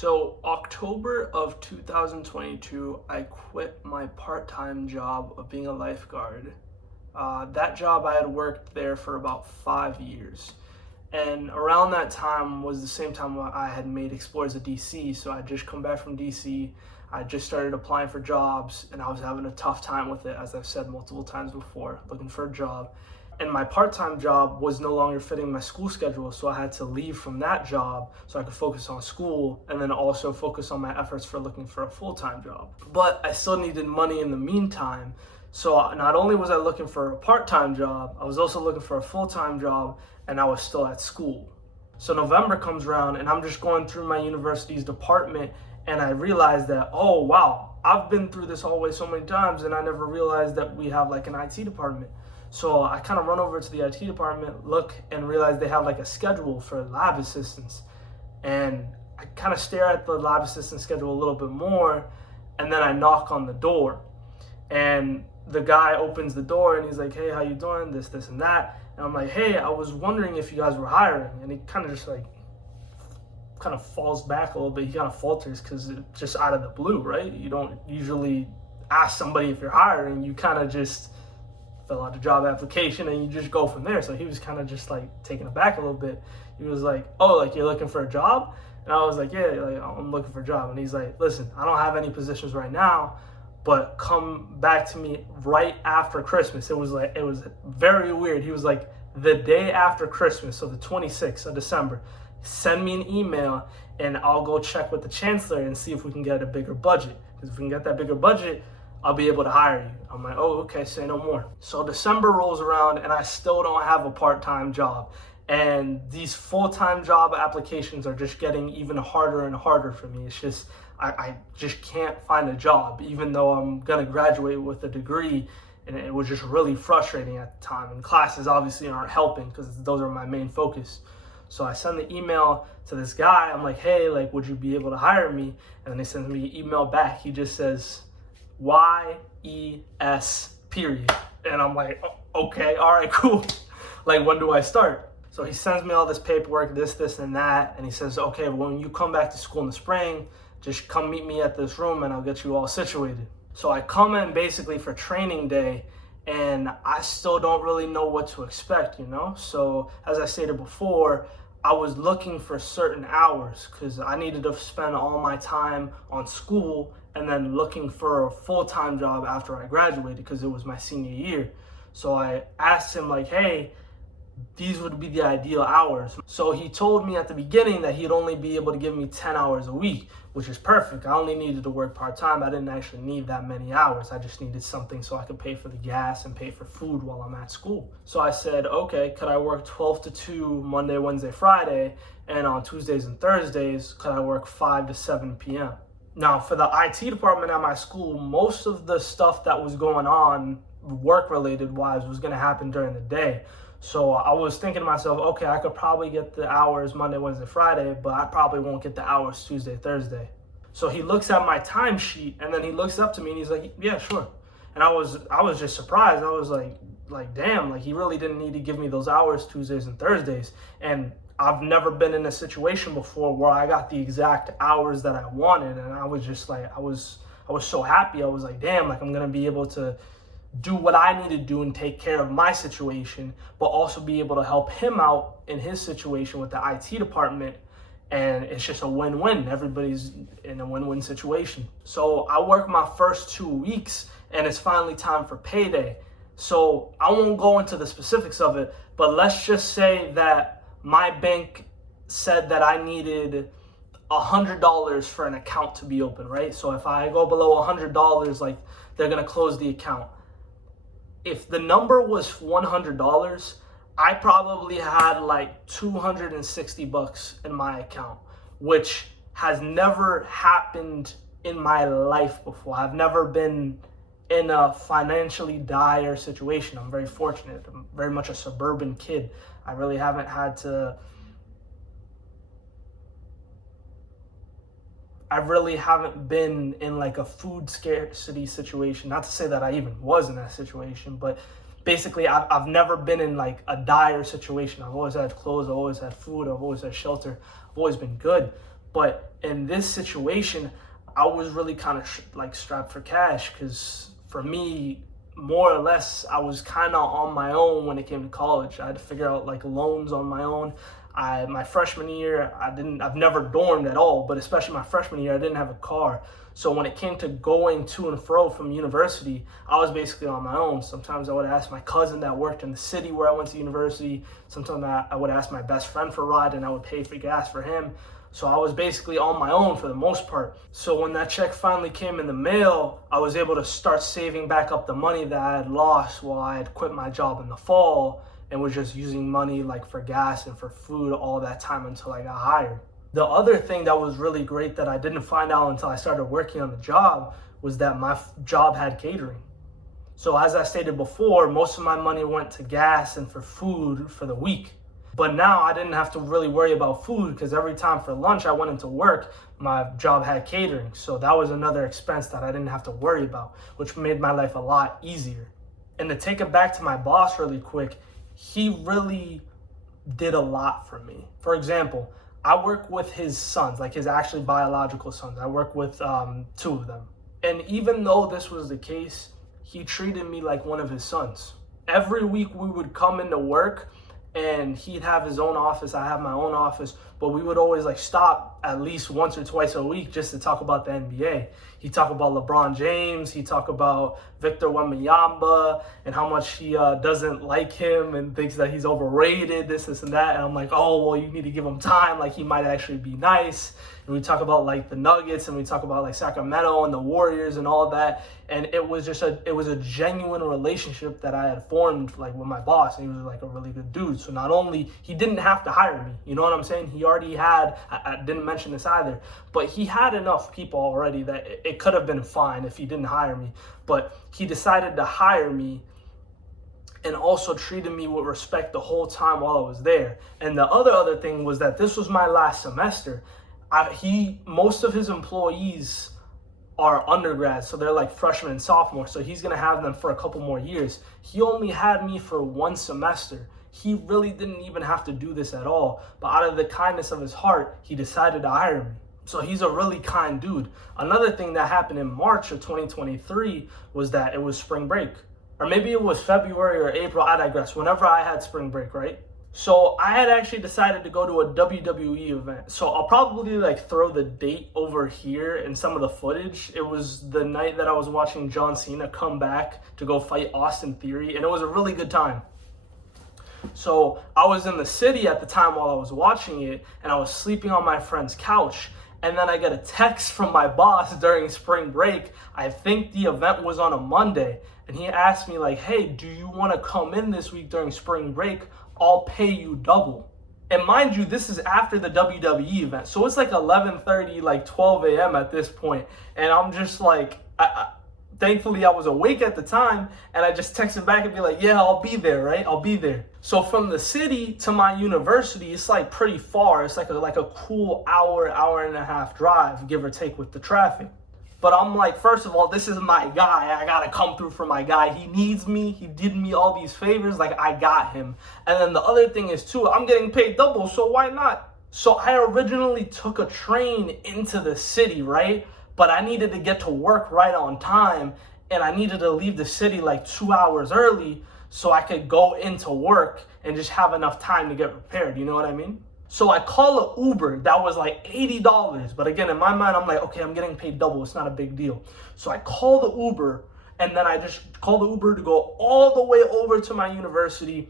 So October of 2022, I quit my part-time job of being a lifeguard. That job, I had worked there for about 5 years. And around that time was the same time I had made Explorers of DC. So I just come back from DC. I just started applying for jobs and I was having a tough time with it, as I've said multiple times before, looking for a job. And my part-time job was no longer fitting my school schedule, so I had to leave from that job so I could focus on school and then also focus on my efforts for looking for a full-time job. But I still needed money in the meantime, so not only was I looking for a part-time job, I was also looking for a full-time job, and I was still at school. So November comes around and I'm just going through my university's department and I realized that, oh wow, I've been through this hallway so many times and I never realized that we have like an IT department. So I kind of run over to the IT department, look, and realize they have like a schedule for lab assistants. And I kind of stare at the lab assistant schedule a little bit more, and then I knock on the door. And the guy opens the door and he's like, hey, how you doing? This, and that. And I'm like, hey, I was wondering if you guys were hiring. And he kind of just like, kind of falls back a little bit. He kind of falters because it's just out of the blue, right? You don't usually ask somebody if you're hiring. You kind of just fill out a job application and you just go from there. So he was kind of just like taken aback a little bit. He was like, oh, like you're looking for a job? And I was like, yeah, like, I'm looking for a job. And he's like, listen, I don't have any positions right now, but come back to me right after Christmas. It was very weird. He was like, the day after Christmas, so the 26th of December, send me an email and I'll go check with the chancellor and see if we can get a bigger budget. Because if we can get that bigger budget, I'll be able to hire you. I'm like, oh, okay, say no more. So December rolls around and I still don't have a part-time job. And these full-time job applications are just getting even harder and harder for me. It's just, I just can't find a job, even though I'm gonna graduate with a degree. And it was just really frustrating at the time. And classes obviously aren't helping because those are my main focus. So I send the email to this guy. I'm like, hey, like, would you be able to hire me? And then he sends me an email back. He just says, YES period. And I'm like, oh, okay, all right, cool. Like, when do I start? So he sends me all this paperwork, this, and that. And he says, okay, when you come back to school in the spring, just come meet me at this room and I'll get you all situated. So I come in basically for training day and I still don't really know what to expect, you know? So as I stated before, I was looking for certain hours because I needed to spend all my time on school and then looking for a full-time job after I graduated because it was my senior year. So I asked him like, hey, these would be the ideal hours. So he told me at the beginning that he'd only be able to give me 10 hours a week, which is perfect. I only needed to work part-time. I didn't actually need that many hours. I just needed something so I could pay for the gas and pay for food while I'm at school. So I said, okay, could I work 12 to 2 Monday, Wednesday, Friday? And on Tuesdays and Thursdays, could I work 5 to 7 p.m.? Now, for the IT department at my school, most of the stuff that was going on work-related wise was going to happen during the day. So I was thinking to myself, okay, I could probably get the hours Monday, Wednesday, Friday, but I probably won't get the hours Tuesday, Thursday. So he looks at my timesheet and then he looks up to me and he's like, yeah, sure. And I was just surprised. I was like, damn, like he really didn't need to give me those hours Tuesdays and Thursdays. And I've never been in a situation before where I got the exact hours that I wanted. And I was just like, I was so happy. I was like, damn, like I'm going to be able to do what I need to do and take care of my situation, but also be able to help him out in his situation with the IT department. And it's just a win-win. Everybody's in a win-win situation. So I work my first 2 weeks and it's finally time for payday. So I won't go into the specifics of it, but let's just say that my bank said that I needed $100 for an account to be open, right? So if I go below $100, like they're gonna close the account. If the number was $100, I probably had like $260 in my account, which has never happened in my life before. I've never been in a financially dire situation. I'm very fortunate. I'm very much a suburban kid. I really haven't had to I really haven't been in like a food scarcity situation. Not to say that I even was in that situation, but basically I've never been in like a dire situation. I've always had clothes, I've always had food, I've always had shelter, I've always been good. But in this situation, I was really kind of like strapped for cash, because for me, more or less, I was kind of on my own when it came to college. I had to figure out like loans on my own. My freshman year, I've never dormed at all, but especially my freshman year, I didn't have a car. So when it came to going to and fro from university, I was basically on my own. Sometimes I would ask my cousin that worked in the city where I went to university. Sometimes I would ask my best friend for a ride, and I would pay for gas for him. So I was basically on my own for the most part. So when that check finally came in the mail, I was able to start saving back up the money that I had lost while I had quit my job in the fall, and was just using money like for gas and for food all that time until I got hired. The other thing that was really great that I didn't find out until I started working on the job was that my job had catering. So as I stated before, most of my money went to gas and for food for the week. But now I didn't have to really worry about food, because every time for lunch I went into work, my job had catering. So that was another expense that I didn't have to worry about, which made my life a lot easier. And to take it back to my boss really quick, he really did a lot for me. For example, I work with his sons, like his actually biological sons. I work with 2 of them. And even though this was the case, he treated me like one of his sons. Every week we would come into work, and he'd have his own office, I have my own office, but we would always like stop at least once or twice a week just to talk about the NBA. He'd talk about LeBron James, he'd talk about Victor Wembanyama, and how much he doesn't like him and thinks that he's overrated, this and that. And I'm like, oh, well, you need to give him time, like he might actually be nice. And we talk about like the Nuggets, and we talk about like Sacramento and the Warriors and all that. And it was a genuine relationship that I had formed like with my boss, and he was like a really good dude. So not only, he didn't have to hire me, you know what I'm saying? He already had, I didn't mention this either, but he had enough people already that it could have been fine if he didn't hire me. But he decided to hire me, and also treated me with respect the whole time while I was there. And the other thing was that this was my last semester. Most of his employees are undergrads, so they're like freshmen and sophomores, so he's gonna have them for a couple more years. He only had me for 1 semester. He really didn't even have to do this at all, but out of the kindness of his heart, he decided to hire me. So he's a really kind dude. Another thing that happened in March of 2023 was that it was spring break. Or maybe it was February or April, I digress, whenever I had spring break, right? So I had actually decided to go to a WWE event. So I'll probably like throw the date over here in some of the footage. It was the night that I was watching John Cena come back to go fight Austin Theory, and it was a really good time. So I was in the city at the time while I was watching it, and I was sleeping on my friend's couch. And then I get a text from my boss during spring break. I think the event was on a Monday. And he asked me like, hey, do you want to come in this week during spring break? I'll pay you double. And mind you, this is after the WWE event. So it's like 11:30, like 12 a.m. at this point. And I'm just like, thankfully I was awake at the time. And I just texted back and be like, yeah, I'll be there, right? I'll be there. So from the city to my university, it's like pretty far. It's like a cool hour and a half drive, give or take with the traffic. But I'm like, first of all, this is my guy. I gotta come through for my guy. He needs me. He did me all these favors. Like, I got him. And then the other thing is, too, I'm getting paid double, so why not? So I originally took a train into the city, right? But I needed to get to work right on time, and I needed to leave the city like 2 hours early so I could go into work and just have enough time to get prepared. You know what I mean? So I call an Uber that was like $80. But again, in my mind, I'm like, okay, I'm getting paid double. It's not a big deal. So I call the Uber, and then I just call the Uber to go all the way over to my university.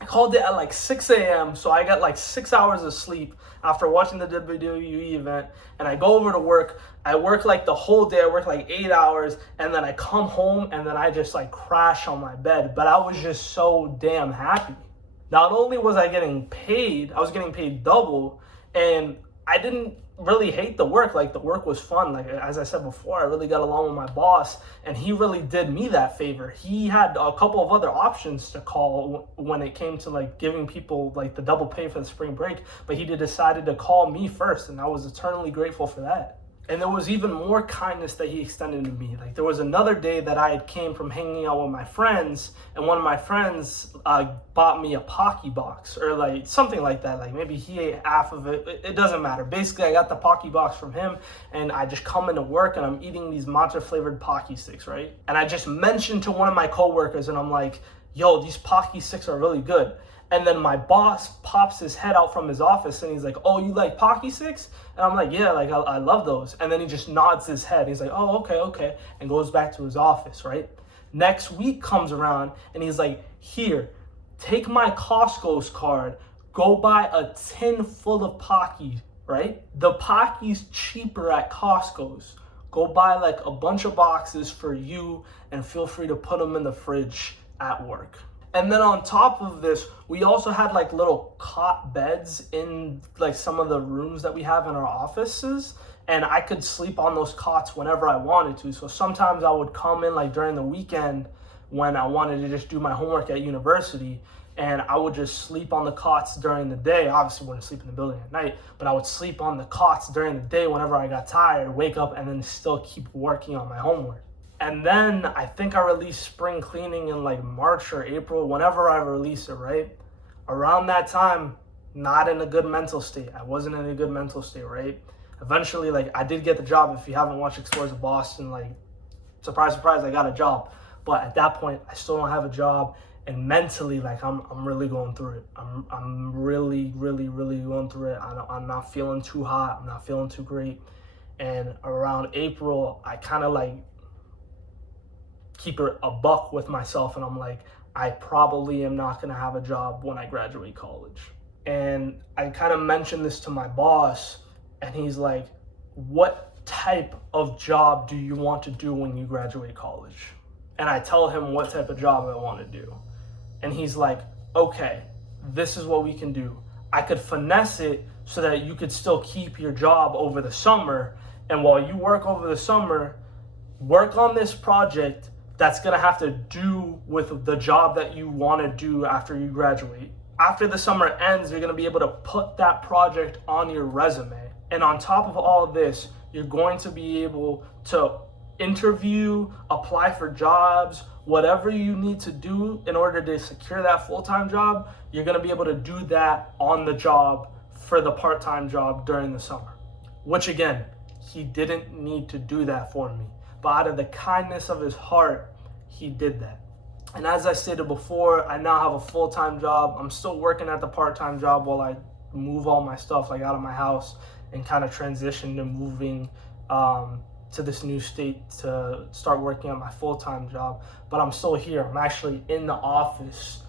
I called it at like 6 a.m. So I got like 6 hours of sleep after watching the WWE event. And I go over to work. I work like the whole day. I work like 8 hours. And then I come home, and then I just like crash on my bed. But I was just so damn happy. Not only was I getting paid, I was getting paid double, and I didn't really hate the work. Like, the work was fun. Like, as I said before, I really got along with my boss, and he really did me that favor. He had a couple of other options to call when it came to like giving people like the double pay for the spring break, but he decided to call me first, and I was eternally grateful for that. And there was even more kindness that he extended to me. Like there was another day that I had came from hanging out with my friends, and one of my friends bought me a Pocky box or like something like that. Like maybe he ate half of it. It doesn't matter. Basically, I got the Pocky box from him, and I just come into work and I'm eating these matcha flavored Pocky sticks, right? And I just mentioned to one of my coworkers, and I'm like, "Yo, these Pocky sticks are really good." And then my boss pops his head out from his office and he's like, "Oh, you like Pocky sticks?" And I'm like, "Yeah, like I love those." And then he just nods his head. He's like, "Oh, okay," and goes back to his office, right? Next week comes around and he's like, "Here, take my Costco's card, go buy a tin full of Pocky," right? The Pocky's cheaper at Costco's. Go buy like a bunch of boxes for you and feel free to put them in the fridge at work. And then on top of this, we also had like little cot beds in like some of the rooms that we have in our offices. And I could sleep on those cots whenever I wanted to. So sometimes I would come in like during the weekend when I wanted to just do my homework at university. And I would just sleep on the cots during the day. Obviously, wouldn't sleep in the building at night, but I would sleep on the cots during the day whenever I got tired, wake up, and then still keep working on my homework. And then I think I released spring cleaning in like March or April, whenever I release it, right? Around that time, not in a good mental state. I wasn't in a good mental state, right? Eventually, like I did get the job. If you haven't watched Explorers of Boston, like surprise, surprise, I got a job. But at that point, I still don't have a job. And mentally, like I'm really going through it. I'm really going through it. I'm not feeling too hot. I'm not feeling too great. And around April, I kind of like keep it a buck with myself, and I'm like, I probably am not gonna have a job when I graduate college. And I kind of mentioned this to my boss, and he's like, "What type of job do you want to do when you graduate college?" And I tell him what type of job I want to do. And he's like, "Okay, this is what we can do. I could finesse it so that you could still keep your job over the summer, and while you work over the summer, work on this project that's gonna have to do with the job that you wanna do after you graduate. After the summer ends, you're gonna be able to put that project on your resume. And on top of all of this, you're going to be able to interview, apply for jobs, whatever you need to do in order to secure that full-time job, you're gonna be able to do that on the job for the part-time job during the summer." Which again, he didn't need to do that for me. But out of the kindness of his heart, he did that. And as I stated before, I now have a full-time job. I'm still working at the part-time job while I move all my stuff like out of my house and kind of transition to moving to this new state to start working at my full-time job. But I'm still here. I'm actually in the office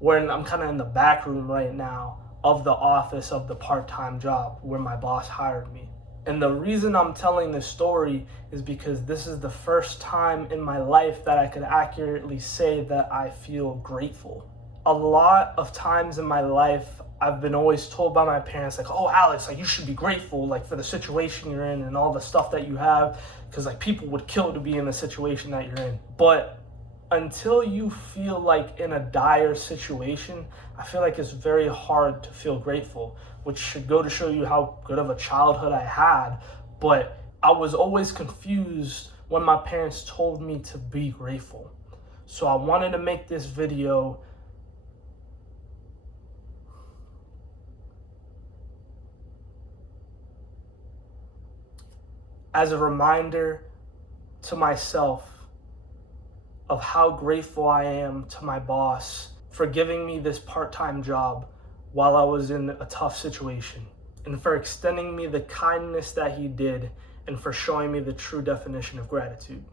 where I'm kind of in the back room right now of the office of the part-time job where my boss hired me. And the reason I'm telling this story is because this is the first time in my life that I could accurately say that I feel grateful. A lot of times in my life, I've been always told by my parents, like, "Oh, Alex, like you should be grateful, like for the situation you're in and all the stuff that you have, because like people would kill to be in the situation that you're in." But until you feel like in a dire situation, I feel like it's very hard to feel grateful, which should go to show you how good of a childhood I had. But I was always confused when my parents told me to be grateful. So I wanted to make this video as a reminder to myself of how grateful I am to my boss for giving me this part-time job while I was in a tough situation, and for extending me the kindness that he did, and for showing me the true definition of gratitude.